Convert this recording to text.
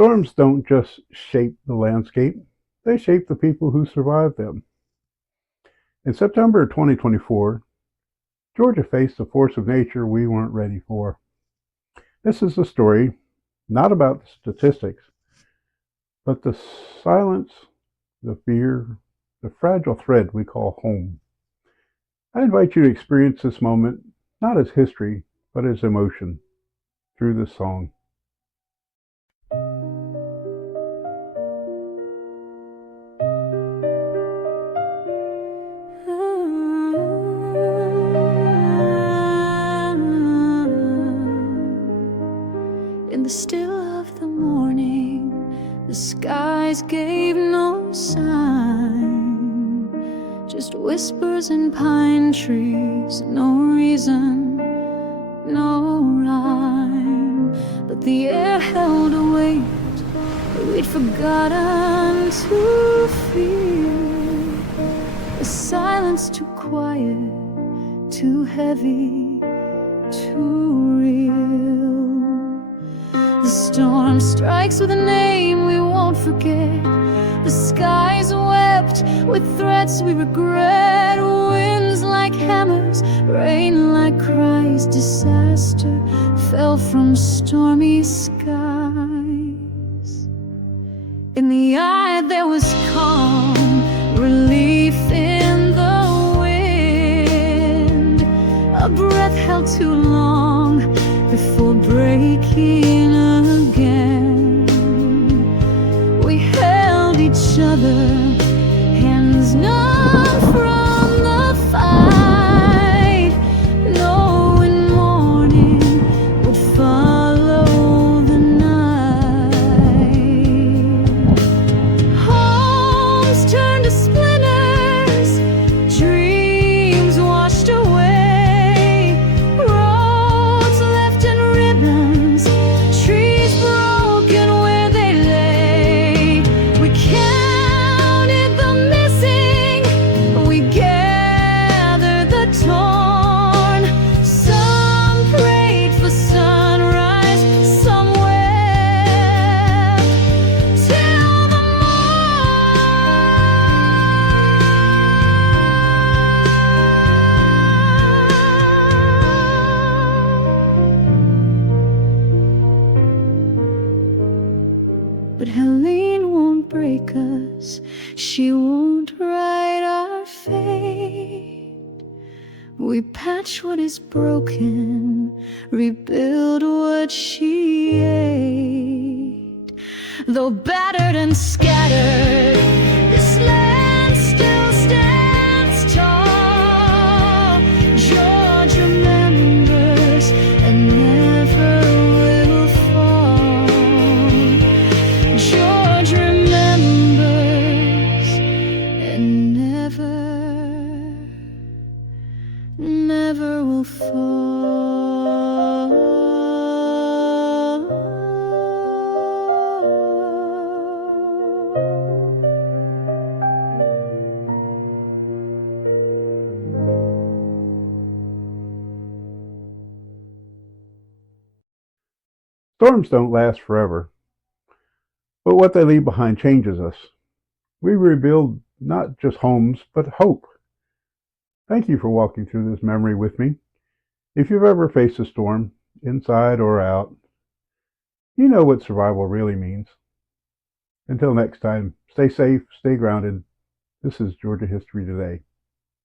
Storms don't just shape the landscape, they shape the people who survive them. In September 2024, Georgia faced a force of nature we weren't ready for. This is a story not about the statistics, but the silence, the fear, the fragile thread we call home. I invite you to experience this moment not as history, but as emotion through this song. In the still of the morning, the skies gave no sign, just whispers in pine trees, no reason, no rhyme. But the air held a weight that we'd forgotten to feel, a silence too quiet, too heavy, too real. The storm strikes with a name we won't forget. The skies wept with threats we regret. Winds like hammers, rain like cries. Disaster fell from stormy skies. In the eye there was calm, relief in the wind. A breath held too long before breaking again. We held each other, hands numb from the fight, knowing morning would follow the night. Homes turned to splinters, dreams washed away, roads left in ribbons, trees broken where they lay. We counted the missing, we gathered the torn. Some prayed for sunrise, some wept till the morn. But Helene won't break us, she won't write our fate. We patch what is broken, rebuild what she ate. Though battered and scattered, this land still stands tall. George remembers and never will fall. George remembers and never will fall. Storms don't last forever, but what they leave behind changes us. We rebuild not just homes, but hope. Thank you for walking through this memory with me. If you've ever faced a storm, inside or out, you know what survival really means. Until next time, stay safe, stay grounded. This is Georgia History Today.